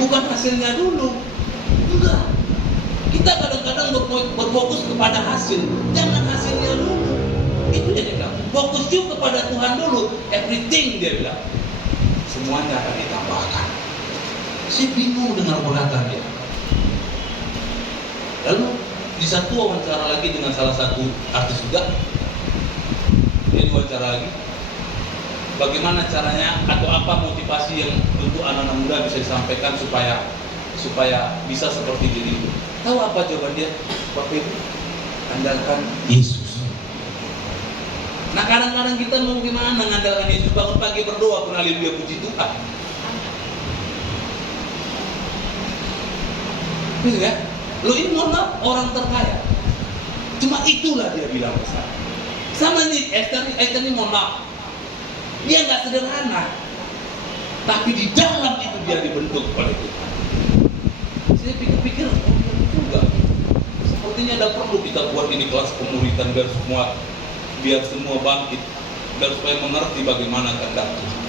bukan hasilnya dulu. Enggak. Kita kadang-kadang berfokus kepada hasil, jangan hasilnya dulu. Itu dia bilang, fokus juga kepada Tuhan dulu. Everything dia bilang, semuanya akan ditambahkan. Saya bingung dengan perkataan dia. Lalu di satu wawancara lagi dengan salah satu artis juga, dia diwawancara lagi, bagaimana caranya atau apa motivasi yang untuk anak-anak muda bisa disampaikan supaya bisa seperti diri itu. Tahu apa jawaban dia? Bapak Ibu, andalkan Yesus. Nah kadang-kadang kita mau gimana mengandalkan Yesus? Bangun pagi berdoa, pun haleluya puji Tuhan. Gitu ya? Lo ini mohon maaf, orang terkaya. Cuma itulah dia bilang besar. Sama nih Esther ini mohon maaf, dia nggak sederhana, tapi di dalam itu dia dibentuk oleh Tuhan. Saya pikir-pikir, juga sepertinya ada perlu kita buat ini kelas pemuritan biar semua bangkit dan supaya mengerti bagaimana kehendak Tuhan.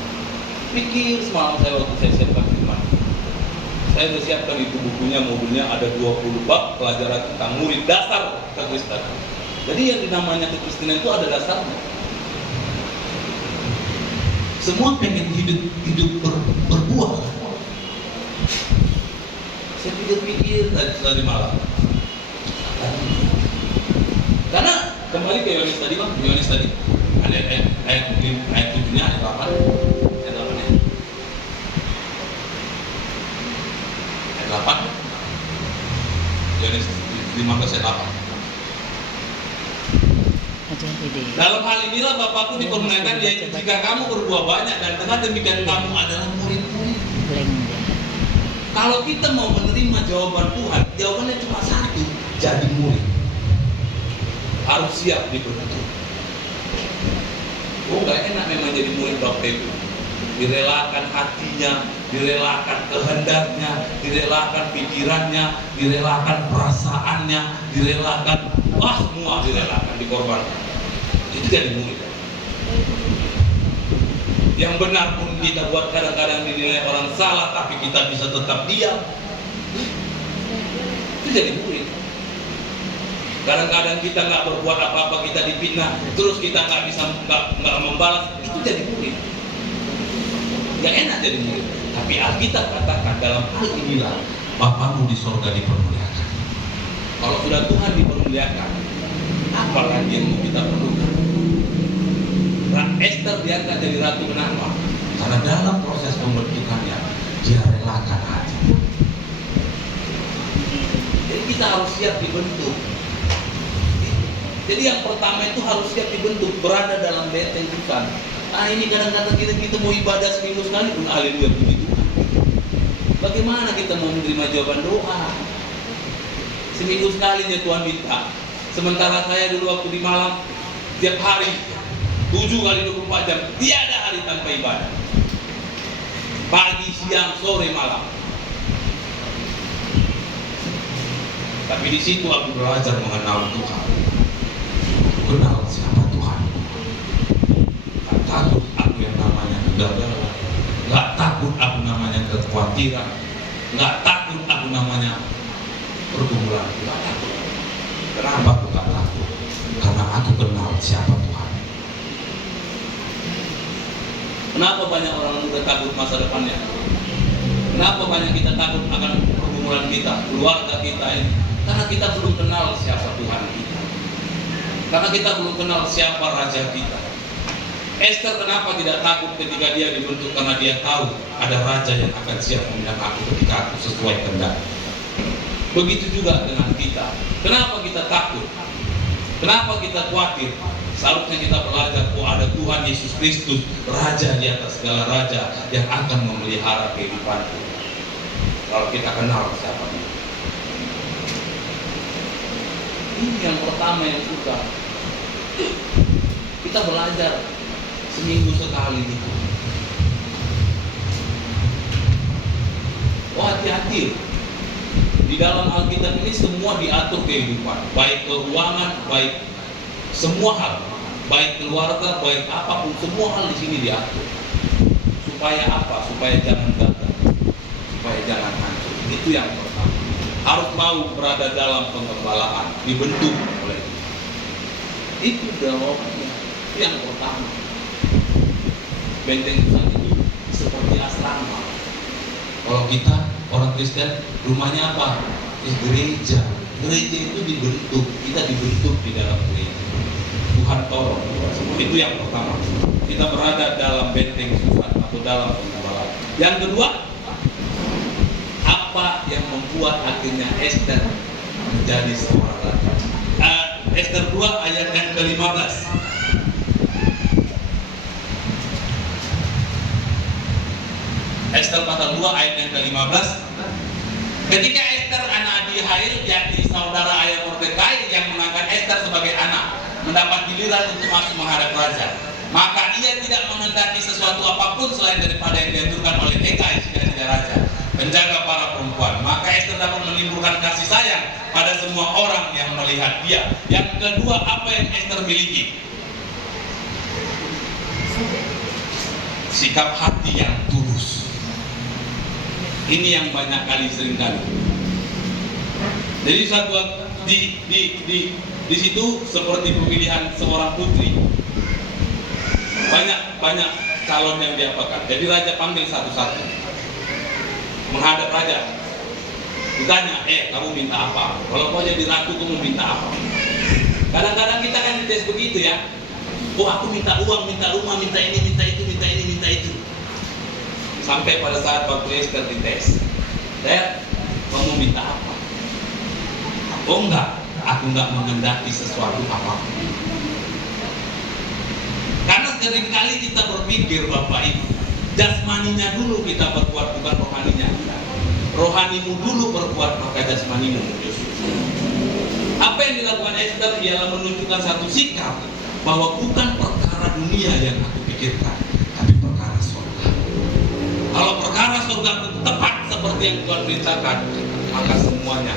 Pikir semalam saya waktu saya siapkan firman, saya sudah siapkan itu bukunya, mobilnya ada 20 bab pelajaran tentang murid dasar kekristenan. Jadi yang dinamanya kekristenan itu ada dasarnya. Semua pengen hidup berbuah. Saya pikir-pikir tadi malam. Karena kembali ke Yohanes tadi, Bang. Yohanes tadi ayat 7-nya ayat 8. Ayat 8 ya. Ayat 8. Yohanes 15 ayat 8. Dalam hal inilah Bapakku dipermuliakan, yaitu jika kamu berbuah banyak dan dengan demikian kamu adalah murid-murid. Kalau kita mau menerima jawaban Tuhan, jawabannya cuma satu, jadi murid. Harus siap dibentuk. Oh nggak enak memang jadi murid Bapak Ibu. Direlakan hatinya, direlakan kehendaknya, direlakan pikirannya, direlakan perasaannya, direlakan, semua direlakan, dikorbankan. Itu jadi murid. Yang benar pun kita buat kadang-kadang dinilai orang salah, tapi kita bisa tetap diam. Itu jadi murid. Kadang-kadang kita nggak berbuat apa-apa, kita dipitnah, terus kita nggak membalas, itu jadi murid. Nggak enak jadi murid. Tapi Alkitab katakan dalam hal inilah Bapamu di sorga dipermuliakan. Kalau sudah Tuhan dipermuliakan, apalagi yang mau kita perlukan? Esther diangkat jadi ratu kenapa? Karena dalam proses pembentukannya dia relakan hati. Jadi kita harus siap dibentuk. Jadi yang pertama itu harus siap dibentuk, berada dalam benteng Tuhan. Ini kadang-kadang kita mau ibadah seminggu sekali pun haleluya puji Tuhan. Bagaimana kita mau menerima jawaban doa? Seminggu sekalinya Tuhan minta. Sementara saya dulu waktu di Malang tiap hari 7 kali 24 jam, tiada hari tanpa ibadah. Pagi, siang, sore, malam. Tapi di situ aku belajar mengenal Tuhan. Kenal siapa Tuhan. Gak takut aku yang namanya kegagalan. Gak takut aku namanya kekhawatiran. Gak takut aku namanya pergumulan. Gak takut. Kenapa aku gak takut? Karena aku kenal siapa Tuhan. Kenapa banyak orang muda takut masa depannya? Kenapa banyak kita takut akan pergumulan kita, keluarga kita ini? Karena kita belum kenal siapa Tuhan kita. Karena kita belum kenal siapa Raja kita. Esther kenapa tidak takut ketika dia dibentuk? Karena dia tahu ada Raja yang akan siap meminang aku ketika aku sesuai kehendak. Begitu juga dengan kita. Kenapa kita takut? Kenapa kita khawatir? Seharusnya kita belajar bahwa ada Tuhan Yesus Kristus, Raja di atas segala raja yang akan memelihara kehidupan kita. Kalau kita kenal siapa Dia. Ini yang pertama yang suka. Kita belajar seminggu sekali itu. Hati-hati. Di dalam Alkitab ini semua diatur kehidupan, baik keuangan, baik semua hal, baik keluarga, baik apapun, semua hal di sini diatur. Supaya apa? Supaya jangan gagal, supaya jangan Itu yang pertama. Harus mau berada dalam pengembalaan, dibentuk oleh Dia. Itu jawabannya. Itu yang pertama. Benteng Tuhan itu seperti asrama. Kalau kita orang Kristen, rumahnya apa? Gereja. Gereja itu dibentuk, kita dibentuk di dalam gereja. Tuhan tolong. Itu yang pertama. Kita berada dalam benteng Tuhan atau dalam pengembalaan. Yang kedua, apa yang membuat akhirnya Ester menjadi seorang raja? Ester 2 ayat yang ke-15. Ester pasal 2 ayat yang ke-15. Ketika Ester anak Abihail, yakni saudara ayah Mordekai yang mengangkat Ester sebagai anak, mendapat giliran untuk masuk menghadap raja, maka ia tidak menghendaki sesuatu apapun selain daripada yang dianjurkan oleh Hegai, si raja, penjaga para perempuan. Maka Ester dapat menimbulkan kasih sayang pada semua orang yang melihat dia. Yang kedua, apa yang Ester miliki? Sikap hati yang tulus. Ini yang banyak kali seringkali. Jadi di situ seperti pemilihan seorang putri, banyak calon yang diapakan. Jadi raja panggil satu-satu, menghadap raja, ditanya, kamu minta apa? Kalau kau jadi ratu, kamu minta apa? Kadang-kadang kita kan dites begitu ya. Aku minta uang, minta rumah, minta ini, minta itu, minta ini, minta itu. Sampai pada saat waktu Ester dites, kamu minta apa? Oh enggak, aku enggak menghendaki sesuatu apapun. Karena seringkali kita berpikir Bapak Ibu, jasmaninya dulu kita berbuat, bukan rohaninya. Rohanimu dulu berbuat, maka jasmanimu justru. Apa yang dilakukan Ester ialah menunjukkan satu sikap bahwa bukan perkara dunia yang aku pikirkan, tapi perkara surga. Kalau perkara surga itu tepat seperti yang Tuhan perintahkan, maka semuanya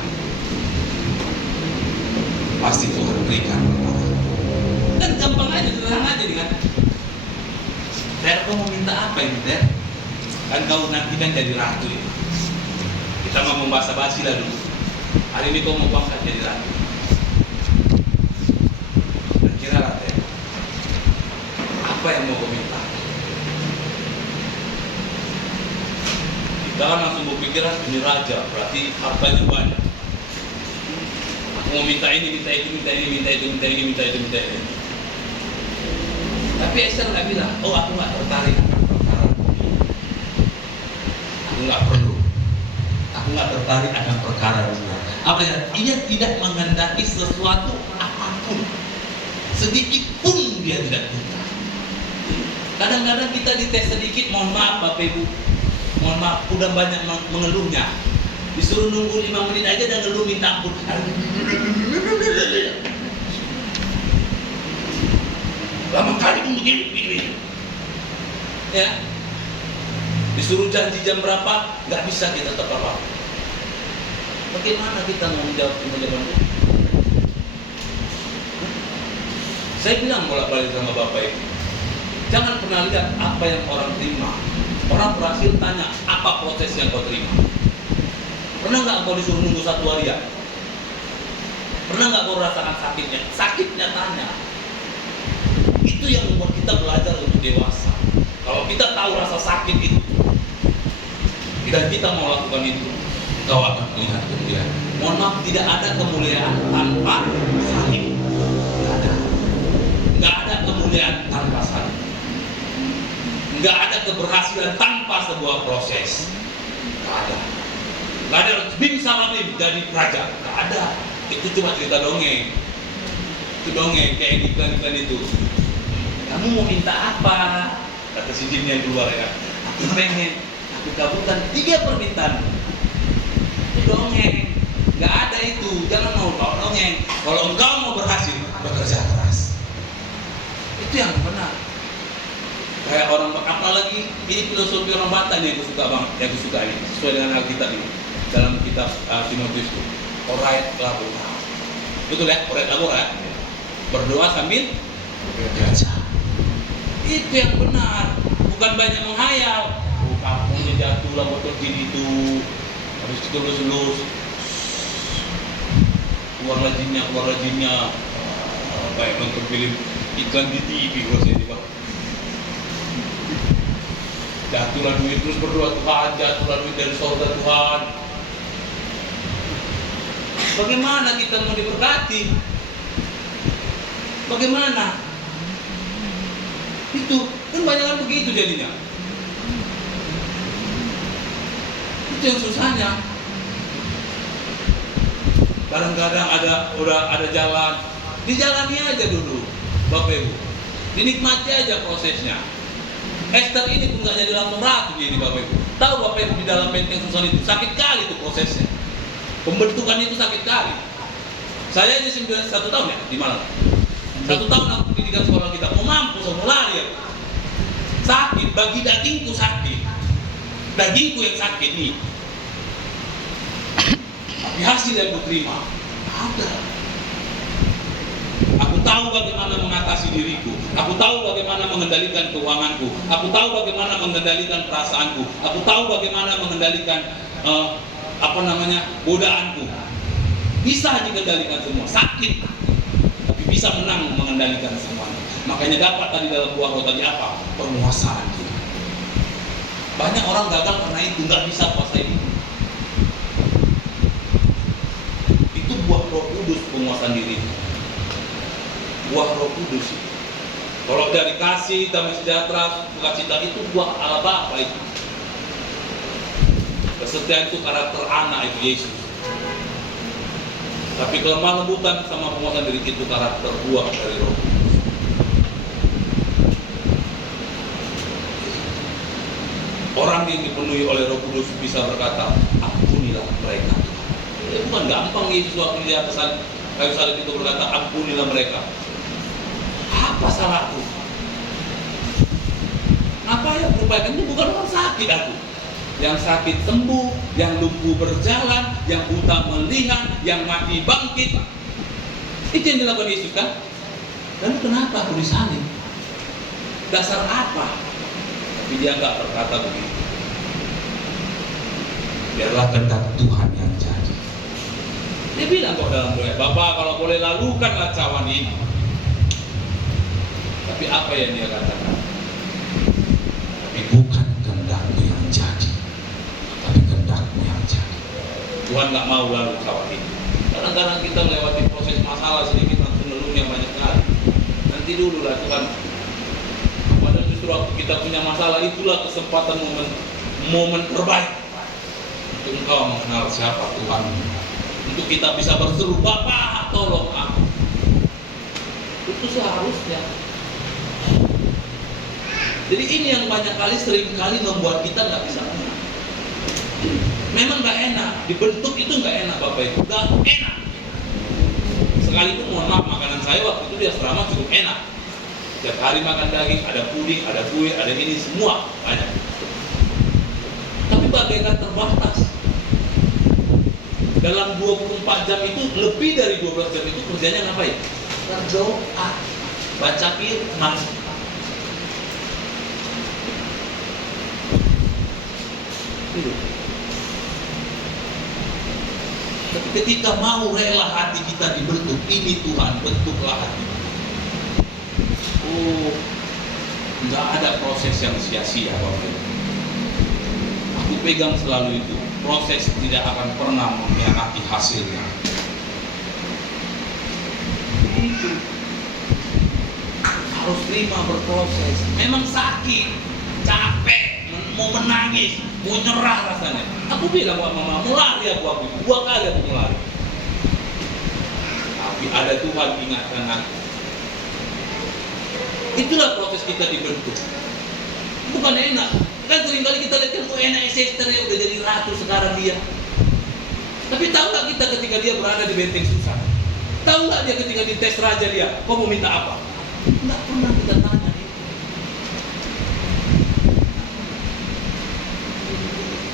pasti Tuhan berikan. Dan gampang aja, sederhana aja kan. Kau mau minta apa ini, Der? Kan kau nanti kan jadi ratu ya. Kita mau membahas basi lah dulu. Hari ini kau mau bangkat jadi ratu. Kira lah, Der, apa yang mau kau minta? Kita kan langsung berpikiran ini raja, berarti hartanya banyak. Mau minta ini, minta itu, minta ini, minta itu, minta ini, minta itu, minta ini. Tapi Ester nggak bilang, aku nggak tertarik akan perkara dunia. Aku nggak perlu. Aku nggak tertarik akan perkara dunia. Apa ya? Ia tidak menghendaki sesuatu apapun, sedikit pun dia tidak minta. Kadang-kadang kita dites sedikit, mohon maaf Bapak Ibu, mohon maaf, udah banyak mengeluhnya. Disuruh nunggu 5 menit aja dan ngeluh minta ampun. Lama kali pun begini. Ya. Disuruh janji jam berapa, nggak bisa kita tepat waktu. Bagaimana kita mau menjawab jawaban itu? Saya bilang bolak-balik sama Bapak Ibu, jangan pernah lihat apa yang orang terima. Orang berhasil tanya, apa proses yang kau terima? Pernah nggak kau disuruh nunggu 1 hari ya? Pernah nggak kau rasakan sakitnya? Sakitnya tanya. Itu yang membuat kita belajar untuk dewasa. Kalau kita tahu rasa sakit itu, dan kita mau lakukan itu, kau akan melihat kemuliaan. Mohon maaf, tidak ada kemuliaan tanpa salib. Nggak ada kemuliaan tanpa salib. Nggak ada keberhasilan tanpa sebuah proses. Nggak ada. Nggak ada bim salabim jadi raja. Nggak ada. Itu cuma cerita dongeng. Itu dongeng kayak iklan-iklan itu. Kamu mau minta apa? Kata si jin yang keluar ya. Aku pengen, aku kabulkan 3 permintaan. Itu dongeng. Nggak ada itu. Jangan mau bawa dongeng. Kalau engkau mau berhasil, bekerja keras. Itu yang benar. Kayak orang, apalagi ini filosofi orang Batak yang aku suka banget, yang aku suka ini sesuai dengan Alkitab ini dalam kitab Timotius itu. Orait labora. Betul ya? Orait labora. Berdoa sambil bekerja. Itu yang benar. Bukan banyak menghayal. Kampungnya jatuh lah motor gini itu. Habis itu lulus keluar jinnya. Kayak nonton film iklan di TV rasanya Pak. Jatuhlah duit terus berdoa, Tuhan jatuhlah duit dari surga Tuhan. Bagaimana kita mau diberkati? Bagaimana? Itu kan banyak kan begitu jadinya. Itu yang susahnya. Kadang-kadang udah ada jalan, dijalani aja dulu, Bapak Ibu. Dinikmati aja prosesnya. Esther ini pun nggak jadi langsung ratu ini, Bapak Ibu. Tahu Bapak Ibu di dalam benteng Susan itu sakit kali itu prosesnya. Pembentukan itu sakit kali. Saya aja 1 tahun ya di Malang. 1 tahun aku pendidikan sekolah kita, mau mampu mau lari ya. Sakit, bagi dagingku sakit. Dagingku yang sakit nih. Tapi hasil yang ku terima ada. Aku tahu bagaimana mengatasi diriku. Aku tahu bagaimana mengendalikan keuanganku. Aku tahu bagaimana mengendalikan perasaanku. Aku tahu bagaimana mengendalikan godaanku. Bisa dikendalikan semua. Sakit, tapi bisa menang mengendalikan semuanya. Makanya dapat tadi dalam buah roh tadi apa? Penguasaan kita. Banyak orang gagal karena itu, nggak bisa kuasai itu. Itu buah Roh Kudus, penguasaan diri. Buah Roh Kudus. Kalau dari kasih, damai sejahtera, sukacita itu buah Allah Bapa itu. Kesetiaan itu karakter anak itu Yesus. Tapi kelemah lembutan sama penguasaan diri itu karakter buah dari Roh Kudus. Orang yang dipenuhi oleh Roh Kudus bisa berkata, ampunilah mereka. Bukan gampang Yesus waktu di atas kayu salib itu berkata, ampunilah mereka. Apa salahku? Apa yang perbaikan itu bukan orang sakit aku. Yang sakit sembuh, yang lumpuh berjalan, yang buta melihat, yang mati bangkit. Itu yang dilakukan Yesus kan? Lalu kenapa aku disalib? Dasar apa? Tapi dia nggak berkata begitu. Biarlah kehendak Tuhan yang jadi. Dia bilang kok dalam doa, Bapak kalau boleh lalukanlah cawan ini. Tapi apa yang dia katakan? Tapi bukan kehendakmu yang jadi, tapi kehendakmu yang jadi. Tuhan nggak mau lalu cawan ini. Kadang-kadang kita melewati proses masalah sedikit langsung ngeluhnya banyak kali. Nanti dulu lah Tuhan. Padahal justru waktu kita punya masalah itulah kesempatan momen terbaik untuk engkau mengenal siapa Tuhan. Untuk kita bisa berseru, Bapak tolong aku. Itu seharusnya. Jadi ini yang banyak kali sering kali membuat kita nggak bisa menang. Memang nggak enak, dibentuk itu nggak enak Bapak Ibu, nggak enak. Sekalipun mohon maaf makanan saya waktu itu di asrama cukup enak. Tiap hari makan daging, ada puding, ada kue, ada ini semua banyak. Tapi bagaikan terbatas. Dalam 24 jam itu lebih dari 12 jam itu kerjanya ngapain? Berdoa, baca firman. Tapi ketika mau rela hati kita dibentuk, ini Tuhan bentuklah hati. Oh, nggak ada proses yang sia-sia Bapak Ibu. Aku pegang selalu itu. Proses tidak akan pernah mengkhianati hasilnya. Itu harus terima berproses. Memang sakit, capek, mau menangis, mau nyerah rasanya. Aku bilang sama mama, mau lari aku 2 kali aku mau lari. Tapi ada Tuhan ingatkan aku. Itulah proses kita dibentuk. Bukan enak. Kan seringkali kita lihat kan, enak Esther ya udah jadi ratu sekarang dia. Tapi tahu nggak kita ketika dia berada di benteng Susan? Tahu nggak dia ketika di tes raja dia, kau mau minta apa? Nggak pernah kita tanya itu.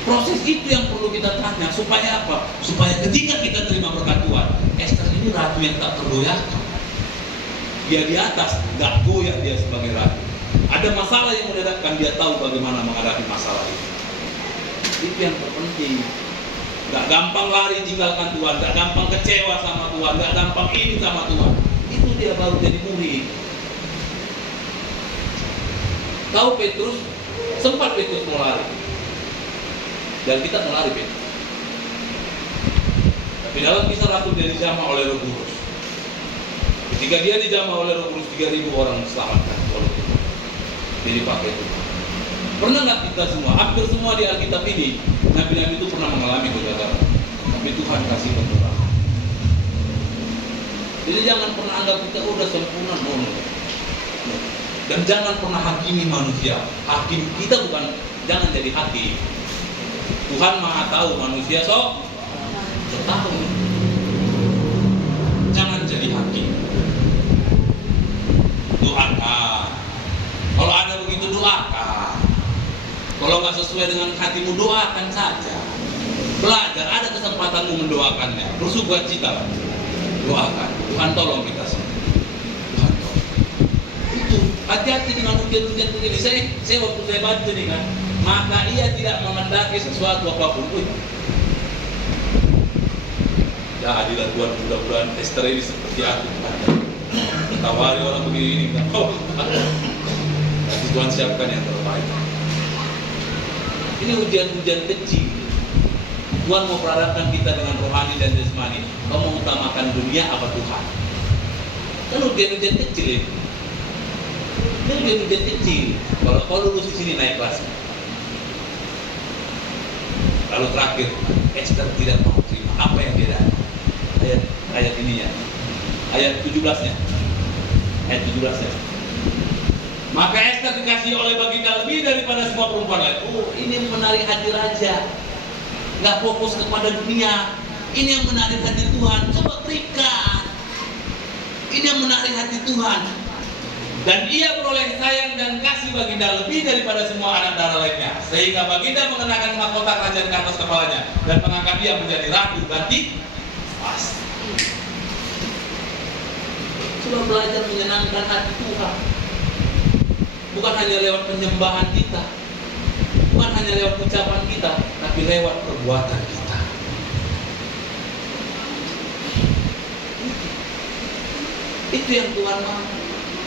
Proses itu yang perlu kita tanya supaya apa? Supaya ketika kita terima berkat Tuhan, Esther ini ratu yang tak tergoyahkan. Dia di atas, nggak goyah dia sebagai ratu. Ada masalah yang mendadak, dia tahu bagaimana menghadapi masalah itu. Itu yang terpenting. Gak gampang lari tinggalkan Tuhan, gak gampang kecewa sama Tuhan, gak gampang ini sama Tuhan. Itu dia baru jadi murid. Tahu Petrus, sempat Petrus mau lari. Dan kita mau lari Petrus. Tapi dalam kisah Rasul dia dijamah oleh Roh Kudus. Ketika dia dijamah oleh Roh Kudus, 3.000 orang diselamatkan oleh Tuhan. Jadi pakai Tuhan. Pernah nggak kita semua, hampir semua di Alkitab ini, nabi-nabi itu pernah mengalami kegagalan. Tapi Tuhan kasih pencurahan. Jadi jangan pernah anggap kita udah sempurna, no. Dan jangan pernah hakimi manusia. Hakim kita bukan, jangan jadi hakim. Tuhan Maha tahu, manusia sok tahu. Jangan jadi hakim. Doakan. Kalau ada begitu doakan. Kalau nggak sesuai dengan hatimu, doakan saja. Belajar, ada kesempatanmu mendoakannya. Bersuka cita, doakan. Tuhan tolong kita semua. Tuhan tolong. Itu hati-hati dengan ujian-ujian begini. Saya waktu saya baca nih kan, maka ia tidak mengendaki sesuatu apapun. Ya adilah Tuhan, mudah-mudahan Esther ini seperti aku. Tawari orang begini, oh, nanti Tuhan siapkan yang terbaik. Ini ujian-ujian kecil. Tuhan mau perhadapkan kita dengan rohani dan jasmani. Kau mau utamakan dunia apa Tuhan? Kan ujian-ujian kecil ini. Ini ujian-ujian kecil. Kalau lulus di sini naik kelas. Lalu terakhir, Esther tidak mau terima apa yang dia dapat. Ayat ininya. Ayat 17-nya. Ayat 17-nya. Maka Esther dikasih oleh Baginda lebih daripada semua perempuan lain. Oh, ini yang menarik hati raja. Nggak fokus kepada dunia. Ini yang menarik hati Tuhan. Coba berikan. Ini yang menarik hati Tuhan. Dan ia beroleh sayang dan kasih Baginda lebih daripada semua anak darah lainnya. Sehingga Baginda mengenakan mahkota kerajaan ke atas kepalanya dan mengangkat dia menjadi ratu ganti pas. Coba belajar menyenangkan hati Tuhan. Bukan hanya lewat penyembahan kita, bukan hanya lewat ucapan kita, tapi lewat perbuatan kita. Itu yang Tuhan mau.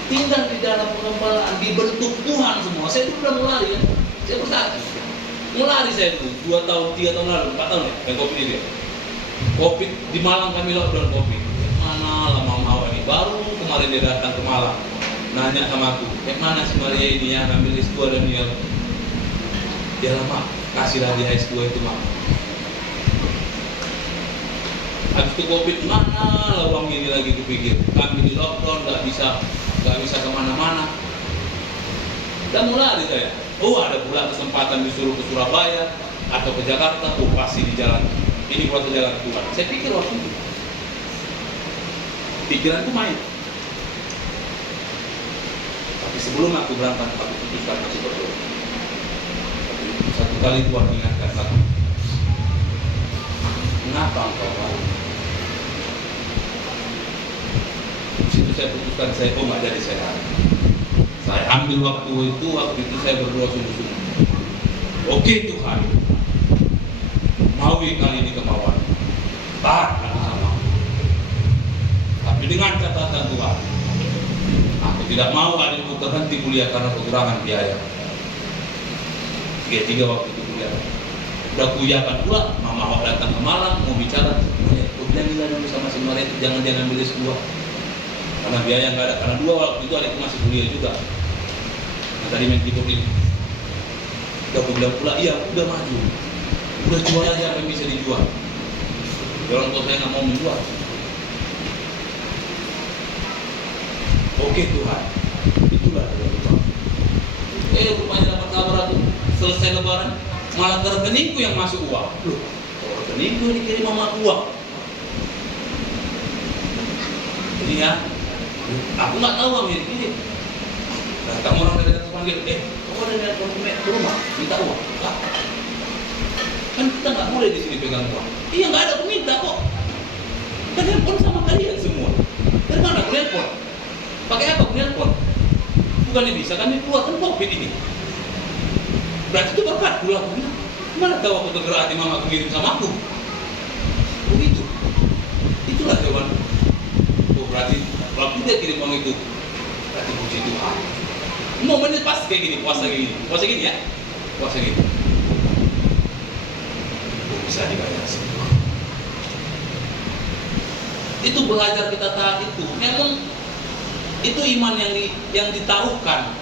Tinggal di dalam pengembalaan, dibentuk Tuhan semua. Saya dulu udah mulai ya, saya berkati. Mulai saya dulu, 2 tahun, 3 tahun lalu, 4 tahun ya, yang COVID ini ya. COVID di Malang kami lockdown COVID. Mana lama mau ini, baru kemarin dia datang ke Malang. Nanya sama aku, mana si Maria ini yang ambil S2 dan dia lama, kasihlah dia S2 itu mak. Habis itu COVID, mana lawang ini lagi kupikir. Kami di lockdown, nggak bisa kemana-mana. Dan mulai saya, ada pula kesempatan disuruh ke Surabaya atau ke Jakarta, pasti di jalan. Ini buat ke jalan Tuhan. Saya pikir waktu itu, pikiranku main. Sebelum aku berangkat, aku putuskan masih berdoa. Satu kali Tuhan ingatkan aku, mengapa engkau malu? Di situ saya putuskan, saya nggak jadi saya. Saya ambil waktu itu saya berdoa sungguh-sungguh. Oke Tuhan, maui kali ini kemauan. Taat sama. Tapi dengan catatan Tuhan. Aku tidak mau adikku terhenti kuliah karena kekurangan biaya. 3 waktu itu kuliah. Udah kuliahkan pula, mama awak datang ke Malang mau bicara. Aku bilang gila dulu sama si Maria itu jangan dia ngambil S2. Karena biaya nggak ada. Karena 2 waktu itu adikku masih kuliah juga. Nah tadi main keyboard ini. Udah aku bilang pula, iya udah maju. Udah jual aja apa yang bisa dijual. Ya orang tua saya nggak mau menjual. Oke Tuhan, itulah Tuhan. Rupanya dapat kabar aku selesai lebaran, malah ke rekeningku yang masuk uang. Loh, rekeningku dikirim sama uang. Jadi ya, aku nggak tahu Amir ini. Datang orang dari atas panggil, kamu ada niat ke rumah, minta uang. Lah, kan kita nggak boleh di sini pegang uang. Iya nggak ada, aku minta kok. Kan handphone sama kalian semua. Dari mana aku handphone? Pakai apa aku nelpon? Bukannya bisa kan dikeluarkan COVID ini. Berarti itu berkat pula aku bilang. Mana tahu aku tergerak hati mama aku ngirim sama aku. Begitu. Itulah jawaban. Oh, berarti kalau tidak kirim uang itu, berarti puji Tuhan. Momennya pas kayak gini, puasa gini ya, puasa gini. Oh, bisa dibayar semua. Itu belajar kita taat itu. Memang itu iman yang ditaruhkan,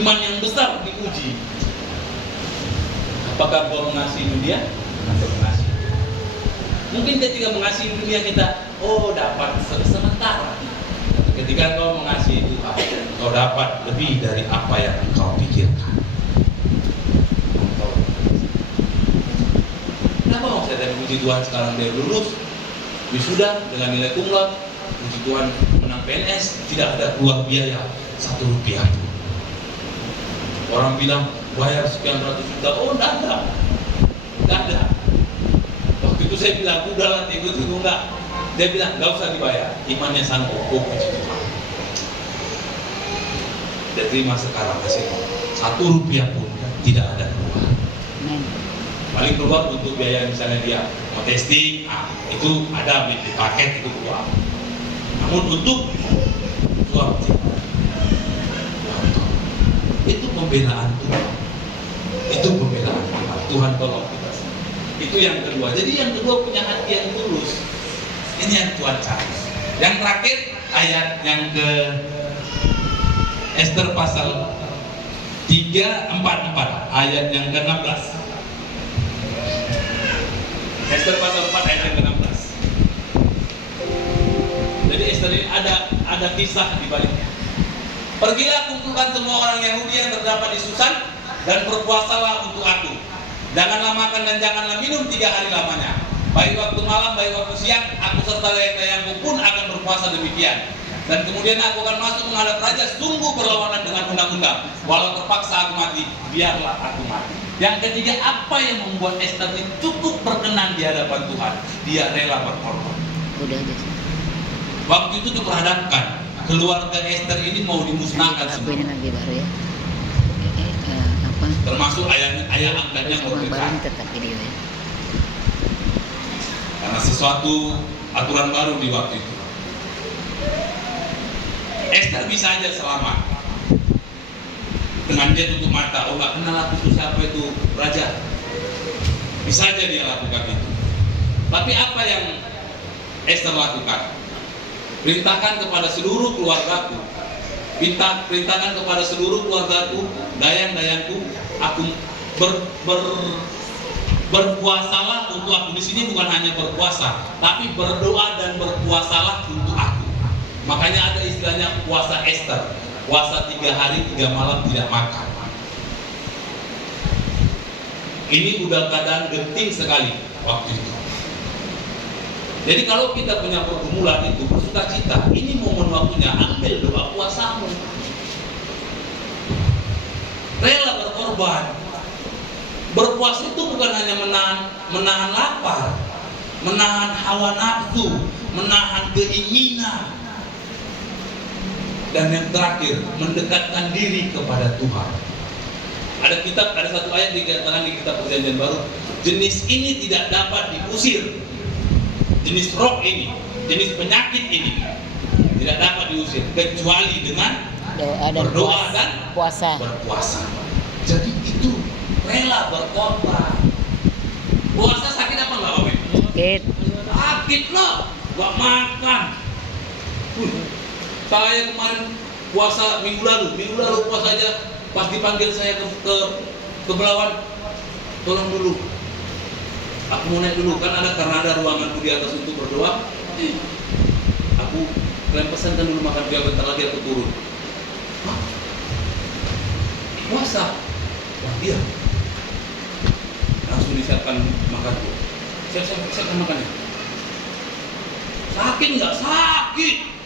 iman yang besar diuji. Apakah kau mengasihi dunia atau mengasihi? Mungkin ketika mengasihi dunia kita, oh dapat sementara. Ketika kau mengasihi Tuhan, kau dapat lebih dari apa yang kau pikirkan. Kenapa mau saya tadi puji Tuhan sekarang dia lulus, wisuda dengan nilai cum laude, puji Tuhan menang PNS, tidak ada keluar biaya 1 rupiah pun. Orang bilang bayar sekian ratus juta, oh enggak ada. Waktu itu saya bilang udahlah itu enggak. Dia bilang enggak usah dibayar, imannya sanggup. Oh puji Tuhan. Dia terima sekarang hasilnya 1 rupiah pun tidak ada keluar. Paling keluar untuk biaya misalnya dia mau testing, itu ada di paket itu keluar. Namun untuk suap itu pembelaan Tuhan. Itu pembelaan Tuhan. Tuhan tolong kita. Itu yang kedua. Jadi yang kedua punya hati yang tulus. Ini yang Tuhan cari. Yang terakhir ayat yang ke Ester pasal 3:4 ayat yang ke-16. Ester pasal 4 ayat yang ke-16. Jadi Ester ini ada kisah di baliknya. Pergilah kumpulkan semua orang Yahudi yang terdapat di Susan dan berpuasalah untuk aku. Janganlah makan dan janganlah minum 3 hari lamanya. Baik waktu malam, baik waktu siang, aku serta layang-layangku pun akan berpuasa demikian. Dan kemudian aku akan masuk menghadap raja, sungguh berlawanan dengan undang-undang. Walau terpaksa aku mati, biarlah aku mati. Yang ketiga, apa yang membuat Ester ini cukup berkenan di hadapan Tuhan? Dia rela berkorban. Waktu itu diperhadapkan, keluarga Ester ini mau dimusnahkan semua. Termasuk ayah angkatnya Mordekai. Karena sesuatu aturan baru di waktu itu. Ester bisa aja selamat dengan dia tutup mata. Oh nggak kenal aku itu siapa itu raja. Bisa aja dia lakukan itu. Tapi apa yang Ester lakukan? Perintahkan kepada seluruh keluargaku. Perintahkan kepada seluruh keluargaku, dayang-dayangku, aku berpuasalah untuk aku. Di sini bukan hanya berpuasa, tapi berdoa dan berpuasalah untuk aku. Makanya ada istilahnya puasa Ester, puasa 3 hari 3 malam tidak makan. Ini udah keadaan genting sekali waktu itu. Jadi kalau kita punya pergumulan itu bersukacita, ini momen waktunya, ambil doa puasamu. Rela berkorban. Berpuasa itu bukan hanya menahan lapar, menahan hawa nafsu, menahan keinginan. Dan yang terakhir, mendekatkan diri kepada Tuhan. Ada satu ayat dikatakan di kitab Perjanjian Baru, jenis ini tidak dapat diusir. Jenis roh ini, jenis penyakit ini tidak dapat diusir kecuali dengan berdoa dan berpuasa. Jadi itu rela berkorban. Puasa sakit apa enggak, Bapak? Sakit loh, gak makan. Saya kemarin puasa minggu lalu puasa aja, pas dipanggil saya ke Belawan, tolong dulu, aku mau naik dulu, kan karena ada ruanganku di atas untuk berdoa. Aku kalian pesankan dulu makan, biar bentar lagi aku turun. Puasa, wah iya, langsung disiapkan makanku. Siapkan makannya. Sakit nggak? Sakit.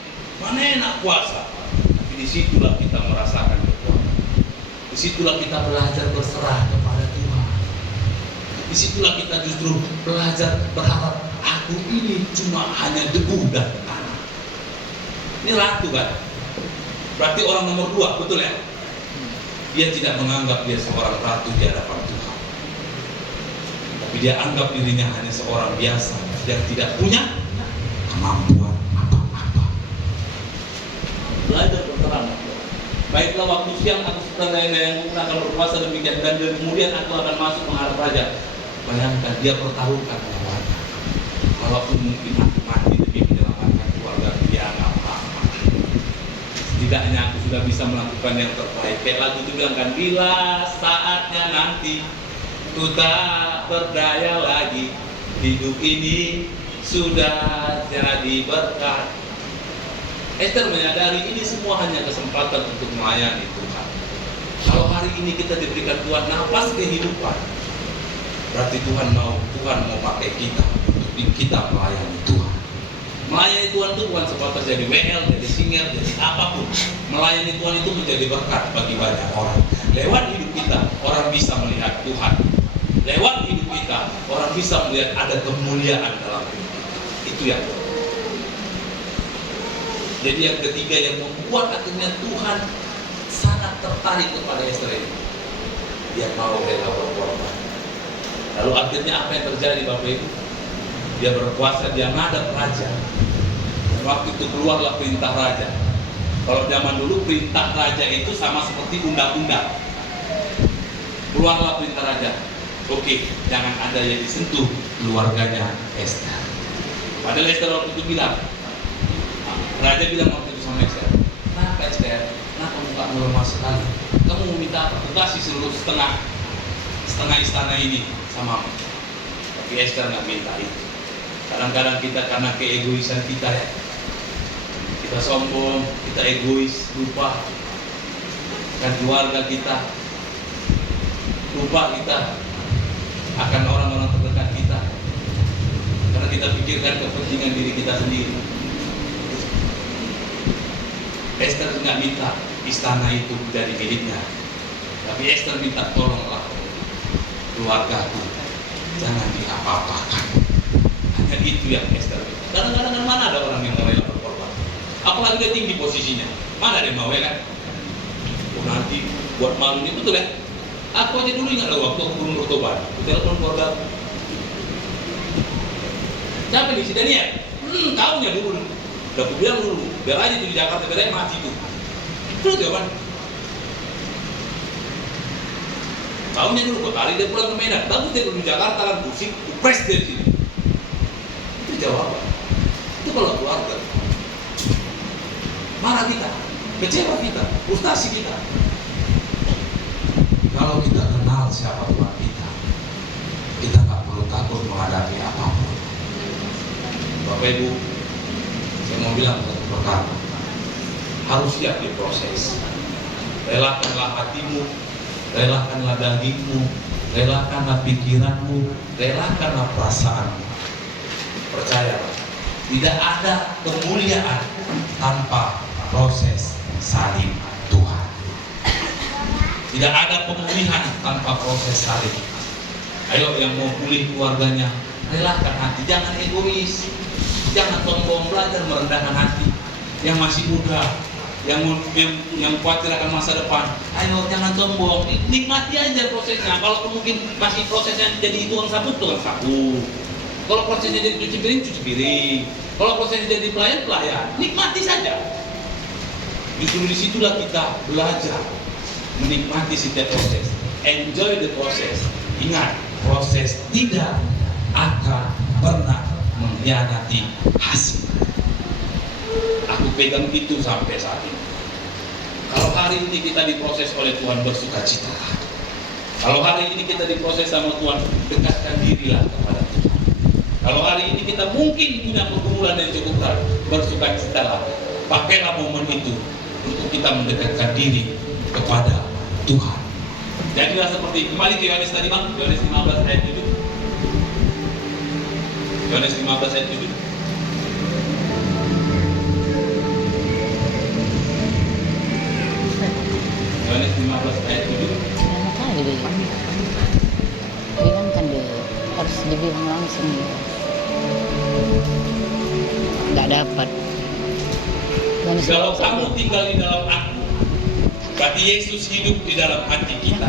Mana enak puasa, tapi disitulah kita merasakan kekuatan. Disitulah kita belajar berserah kepada Tuhan. Disitulah kita justru belajar berharap, aku ini cuma hanya debu dan tanah. Ini ratu kan? Berarti orang nomor 2, betul ya? Dia tidak menganggap dia seorang ratu di hadapan Tuhan. Tapi dia anggap dirinya hanya seorang biasa yang tidak punya kemampuan apa-apa. Belajar berterang. Baiklah, waktu siang aku setelah yang akan berpuasa demikian, dan kemudian aku akan masuk menghadap raja. Bayangkan, dia pertaruhkan nyawanya. Walaupun mungkin aku mati demi menyelamatkan keluarga, dia nggak apa-apa. Setidaknya aku sudah bisa melakukan yang terbaik. Kayak lagu itu bilang kan, bila saatnya nanti ku tak berdaya lagi, hidup ini sudah jadi berkat. Ester menyadari ini semua hanya kesempatan untuk melayani Tuhan. Kalau hari ini kita diberikan Tuhan nafas kehidupan, berarti Tuhan mau pakai kita untuk kita melayani Tuhan. Melayani Tuhan itu bukan sebatas jadi WL, jadi singer, jadi apapun. Melayani Tuhan itu menjadi berkat bagi banyak orang. Lewat hidup kita, orang bisa melihat Tuhan. Lewat hidup kita, orang bisa melihat ada kemuliaan dalam hidup kita. Itu yang kedua. Jadi yang ketiga yang membuat akhirnya Tuhan sangat tertarik kepada Ester ini, dia mau rela berkorban. Lalu akhirnya apa yang terjadi Bapak Ibu? Dia berpuasa, dia ngadap raja. Dan waktu itu keluarlah perintah raja. Kalau zaman dulu perintah raja itu sama seperti undang-undang. Keluarlah perintah raja. Oke, jangan ada yang disentuh keluarganya Ester. Padahal Ester waktu itu bilang, raja bilang waktu itu sama Ester, kenapa Ester? Kenapa muka melemah sekali? Kamu mau minta apa? Aku kasih seluruh setengah istana ini sama. Tapi Ester nggak minta itu. Kadang-kadang kita karena keegoisan kita ya, kita sombong, kita egois, lupa kan keluarga kita, lupa kita akan orang-orang terdekat kita, karena kita pikirkan kepentingan diri kita sendiri. Ester nggak minta istana itu jadi miliknya, tapi Ester minta tolonglah keluargaku jangan diapa-apakan. Hanya itu yang Ester minta. Kadang-kadang kan mana ada orang yang mau rela berkorban, apalagi dia tinggi posisinya, mana ada yang mau ya kan? Oh nanti buat malu ini betul ya. Aku aja dulu ingat waktu aku belum bertobat, aku telepon keluarga. Siapa nih si Daniel? Tahunya dulu. Udah aku bilang dulu, biar aja tuh di Jakarta, biar aja mati tuh. Terus jawaban. Tahunya dulu, kok kali dia pulang ke Medan. Bagus dia dulu di Jakarta kan pusing, upres dari sini. Itu jawaban. Itu kalau keluarga. Marah kita, kecewa kita, frustasi kita. Kalau kita kenal siapa Tuhan kita nggak perlu takut menghadapi apapun. Bapak Ibu, saya mau bilang satu perkara, harus siap diproses. Relakanlah hatimu, relakanlah dagingmu, relakanlah pikiranmu, relakanlah perasaanmu. Percayalah, tidak ada kemuliaan tanpa proses salib Tuhan. Tidak ada pemulihan tanpa proses salib. Ayo yang mau pulih keluarganya, relakan hati, jangan egois. Jangan sombong, belajar merendahkan hati. Yang masih muda, yang khawatir akan masa depan, ayo jangan sombong, nikmati aja prosesnya. Kalau mungkin masih prosesnya jadi tukang sapu, kalau prosesnya jadi cuci piring, kalau prosesnya jadi pelayan, nikmati saja. Justru disitulah kita belajar menikmati setiap proses. Enjoy the process. Ingat, proses tidak akan pernah mengkhianati hasil. Aku pegang itu sampai saat ini. Kalau hari ini kita diproses oleh Tuhan, bersukacita. Kalau hari ini kita diproses sama Tuhan, dekatkan dirilah kepada Tuhan. Kalau hari ini kita mungkin punya pergumulan yang cukup berat, bersukacitalah. Pakailah momen itu untuk kita mendekatkan diri kepada Tuhan. Jadilah seperti, kembali ke Yohanes tadi Bang, Yohanes 15 ayat 7. Yohanes 15 ayat 7. Yohanes 15 ayat 7. Makanya bilang kan dia harus dibilang langsung dia. Nggak dapat. Kalau kamu tinggal di dalam aku, berarti Yesus hidup di dalam hati kita.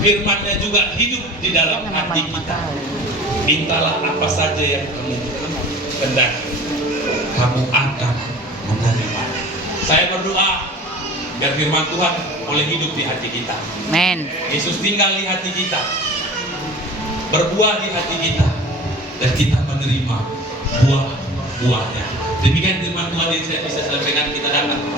Firman-Nya juga hidup di dalam hati kita. Mintalah apa saja yang kamu kehendaki, kamu akan menerima. Saya berdoa biar firman Tuhan boleh hidup di hati kita. Men. Yesus tinggal di hati kita, berbuah di hati kita, dan kita menerima buah-buahnya. Demikian firman Tuhan yang saya bisa sampaikan. Kita datang kepada